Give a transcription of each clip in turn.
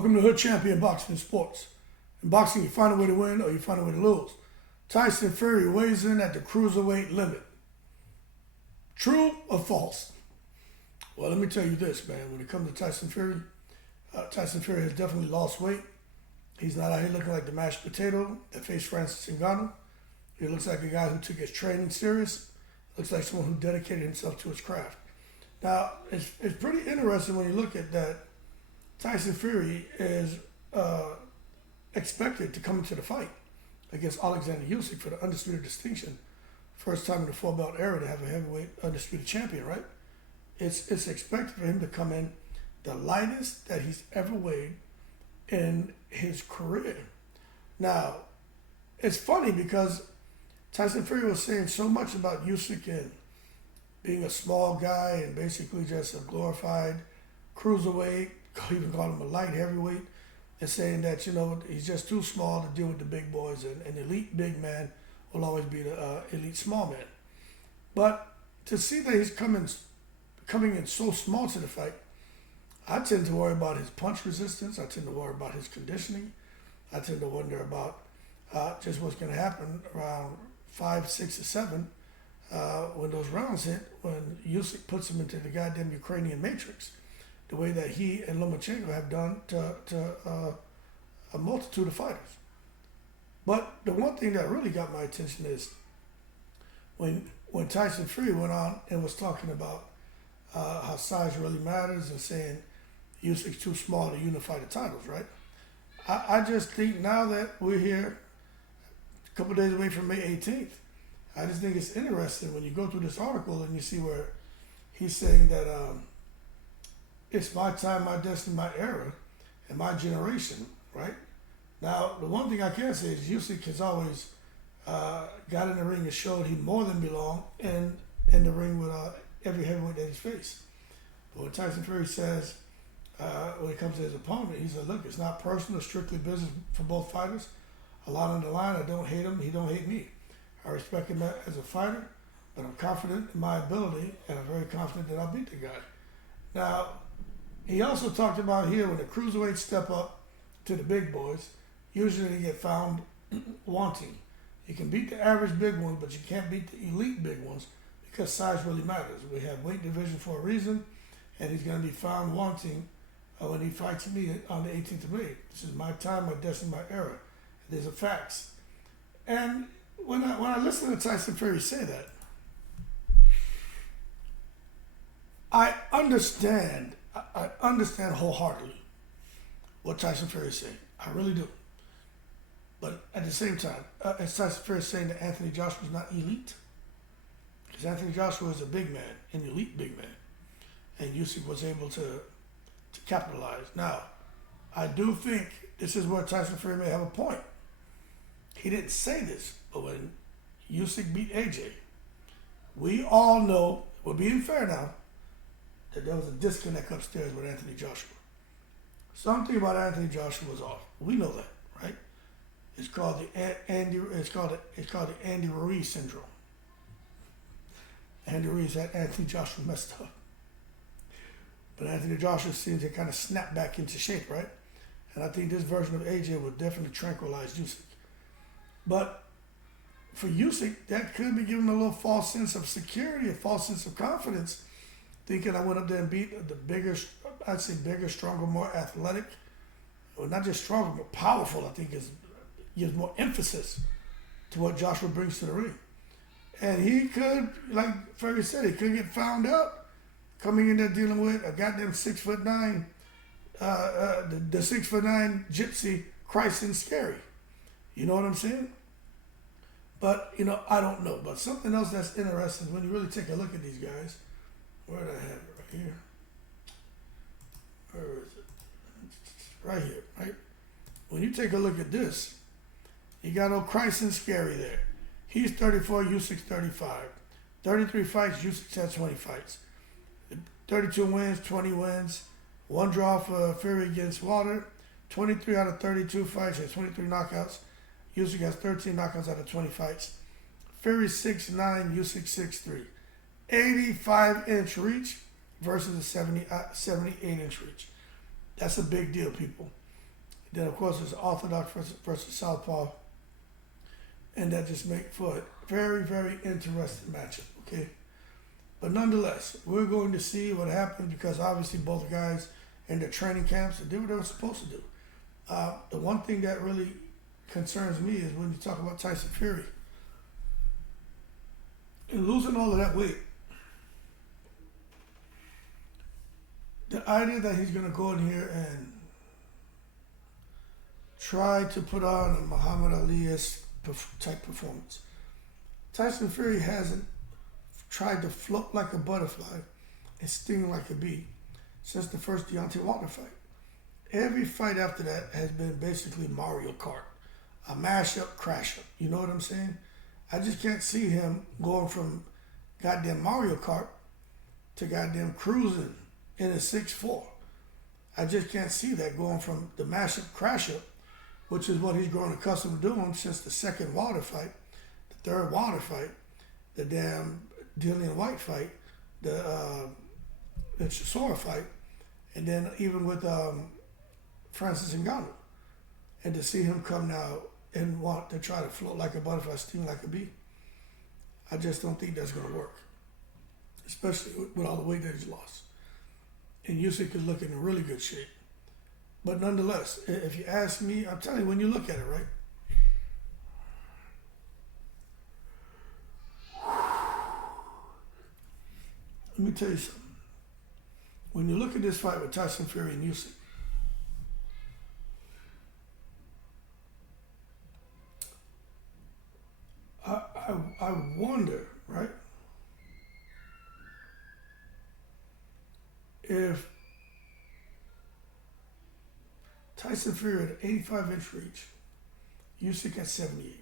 Welcome to Hood Champion Boxing Sports. In boxing, you find a way to win or you find a way to lose. Tyson Fury weighs in at the cruiserweight limit. True or false? Well, let me tell you this, man. When it comes to Tyson Fury has definitely lost weight. He's not out here looking like the mashed potato that faced Francis Ngannou. He looks like a guy who took his training serious. Looks like someone who dedicated himself to his craft. Now, it's pretty interesting when you look at that. Tyson Fury is expected to come into the fight against Oleksandr Usyk for the undisputed distinction. First time in the four-belt era to have a heavyweight undisputed champion, right? It's expected for him to come in the lightest that he's ever weighed in his career. Now, it's funny because Tyson Fury was saying so much about Usyk and being a small guy and basically just a glorified cruiserweight, even call him a light heavyweight, and saying that, he's just too small to deal with the big boys, and an elite big man will always be the elite small man. But to see that he's coming in so small to the fight, I tend to worry about his punch resistance. I tend to worry about his conditioning. I tend to wonder about just what's going to happen around 5, 6, or 7 when those rounds hit, when Usyk puts him into the goddamn Ukrainian matrix, the way that he and Lomachenko have done to a multitude of fighters. But the one thing that really got my attention is when Tyson Fury went on and was talking about how size really matters and saying Usyk's too small to unify the titles, right? I just think now that we're here a couple days away from May 18th, I just think it's interesting when you go through this article and you see where he's saying that it's my time, my destiny, my era, and my generation, right? Now, the one thing I can say is Usyk has always got in the ring and showed he more than belonged in the ring with every heavyweight that he's faced. But when Tyson Fury says, when it comes to his opponent, he said, look, it's not personal, strictly business for both fighters. A lot on the line, I don't hate him, he don't hate me. I respect him as a fighter, but I'm confident in my ability, and I'm very confident that I'll beat the guy. Now, he also talked about here when the cruiserweights step up to the big boys, usually they get found wanting. You can beat the average big ones, but you can't beat the elite big ones because size really matters. We have weight division for a reason, and he's going to be found wanting when he fights me on the 18th of May. This is my time, my destiny, my era. These are facts. And when I listen to Tyson Fury say that, I understand wholeheartedly what Tyson Fury is saying. I really do. But at the same time, is Tyson Fury saying that Anthony Joshua is not elite? Because Anthony Joshua is a big man, an elite big man. And Usyk was able to capitalize. Now, I do think this is where Tyson Fury may have a point. He didn't say this, but when Usyk beat AJ, we all know, we're being fair now, that there was a disconnect upstairs with Anthony Joshua. Something about Anthony Joshua was off. We know that, right? It's called the Andy Ruiz syndrome. Andy Ruiz had Anthony Joshua messed up. But Anthony Joshua seems to kind of snap back into shape, right? And I think this version of AJ would definitely tranquilize Usyk. But for Usyk, that could be giving him a little false sense of security, a false sense of confidence, thinking I went up there and beat the bigger, stronger, more athletic, or not just stronger, but powerful, I think gives more emphasis to what Joshua brings to the ring. And he could, like Fergie said, he could get found out coming in there dealing with a goddamn 6'9", the 6'9" gypsy, Christ and scary. You know what I'm saying? But, I don't know. But something else that's interesting when you really take a look at these guys, where did I have it? Right here. Where is it? Right here, right? When you take a look at this, you got old Christ and scary there. He's 34, Usyk's 35. 33 fights, Usyk's had 20 fights. 32 wins, 20 wins. 1 draw for Fury against Wilder. 23 out of 32 fights, has 23 knockouts. Usyk has 13 knockouts out of 20 fights. Fury 6'9", Usyk 6'3". 85-inch reach versus a 78-inch reach. That's a big deal, people. Then of course it's orthodox versus southpaw, and that just make for a very, very interesting matchup. Okay, but nonetheless, we're going to see what happens because obviously both guys in their training camps did what they were supposed to do. The one thing that really concerns me is when you talk about Tyson Fury and losing all of that weight. The idea that he's going to go in here and try to put on a Muhammad Ali-esque type performance. Tyson Fury hasn't tried to float like a butterfly and sting like a bee since the first Deontay Wilder fight. Every fight after that has been basically Mario Kart, a mash-up, crash-up. You know what I'm saying? I just can't see him going from goddamn Mario Kart to goddamn cruising in a 6'4". I just can't see that going from the mash-up, crash-up, which is what he's grown accustomed to doing since the second Wilder fight, the third Wilder fight, the damn Dillian White fight, the Chisora fight, and then even with Francis Ngannou. And to see him come now and want to try to float like a butterfly, sting like a bee, I just don't think that's going to work, especially with all the weight that he's lost. And Usyk is looking in really good shape. But nonetheless, if you ask me, I'm telling you, when you look at it, right? Let me tell you something. When you look at this fight with Tyson Fury and Usyk, I wonder, right, if Tyson Fury at 85-inch reach, Usyk at 78.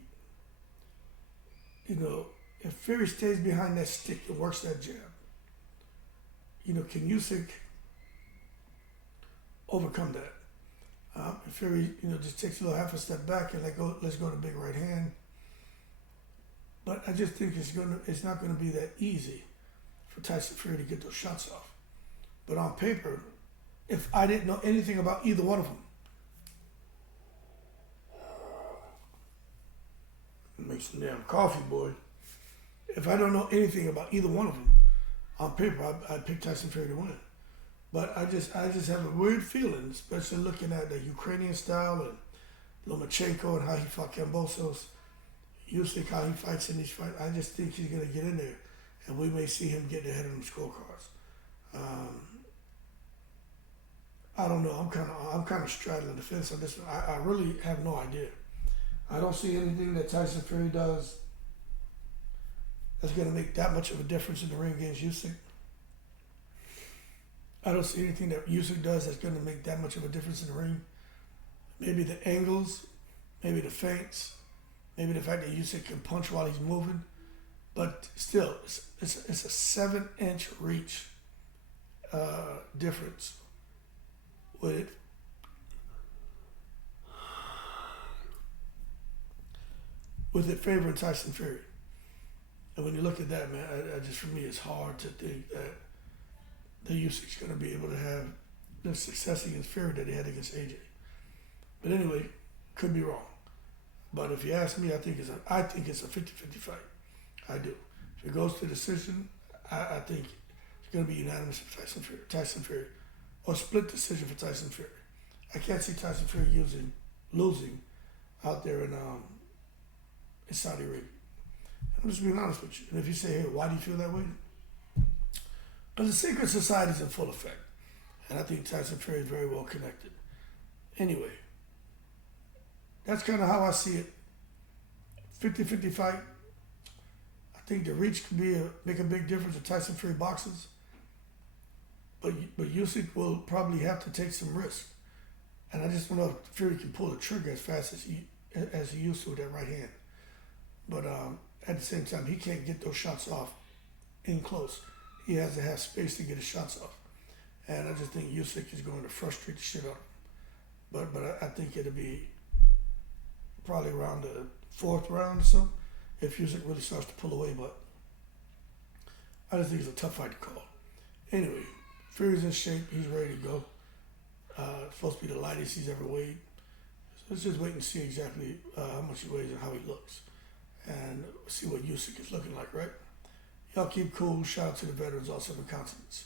You know, if Fury stays behind that stick and works that jab, you know, can Usyk overcome that? If Fury, you know, just takes a little half a step back and let's go to big right hand. But I just think it's not gonna be that easy for Tyson Fury to get those shots off. But on paper, if I didn't know anything about either one of them, make some damn coffee, boy. If I don't know anything about either one of them, on paper, I'd pick Tyson Fury to win. But I just have a weird feeling, especially looking at the Ukrainian style and Lomachenko and how he fought Kambosos, Usyk, how he fights in these fights. I just think he's going to get in there, and we may see him getting ahead of them scorecards. I don't know. I'm kind of straddling the fence on this one. I really have no idea. I don't see anything that Tyson Fury does that's going to make that much of a difference in the ring against Usyk. I don't see anything that Usyk does that's going to make that much of a difference in the ring. Maybe the angles, maybe the feints, maybe the fact that Usyk can punch while he's moving. But still, it's a 7-inch reach difference with it favoring Tyson Fury. And when you look at that, man, I just, for me, it's hard to think that the Usyk's going to be able to have the success against Fury that he had against AJ. But anyway, could be wrong. But if you ask me, I think it's a 50-50 fight. I do. If it goes to decision, I think it's going to be unanimous for Tyson Fury, or split decision for Tyson Fury. I can't see Tyson Fury losing out there in Saudi Arabia. I'm just being honest with you. And if you say, hey, why do you feel that way? Because the secret society is in full effect. And I think Tyson Fury is very well connected. Anyway, that's kind of how I see it. 50-50 fight. I think the reach could make a big difference if Tyson Fury boxes. But Usyk will probably have to take some risk. And I just don't know if Fury can pull the trigger as fast as he used to with that right hand. But at the same time, he can't get those shots off in close. He has to have space to get his shots off. And I just think Usyk is going to frustrate the shit out of him. But I think it'll be probably around the 4th round or so if Usyk really starts to pull away. But I just think it's a tough fight to call. Anyway, Fury's in shape. He's ready to go. Supposed to be the lightest he's ever weighed. let's just wait and see exactly how much he weighs and how he looks, and see what Usyk is looking like, right? Y'all keep cool. Shout out to the veterans, all seven continents.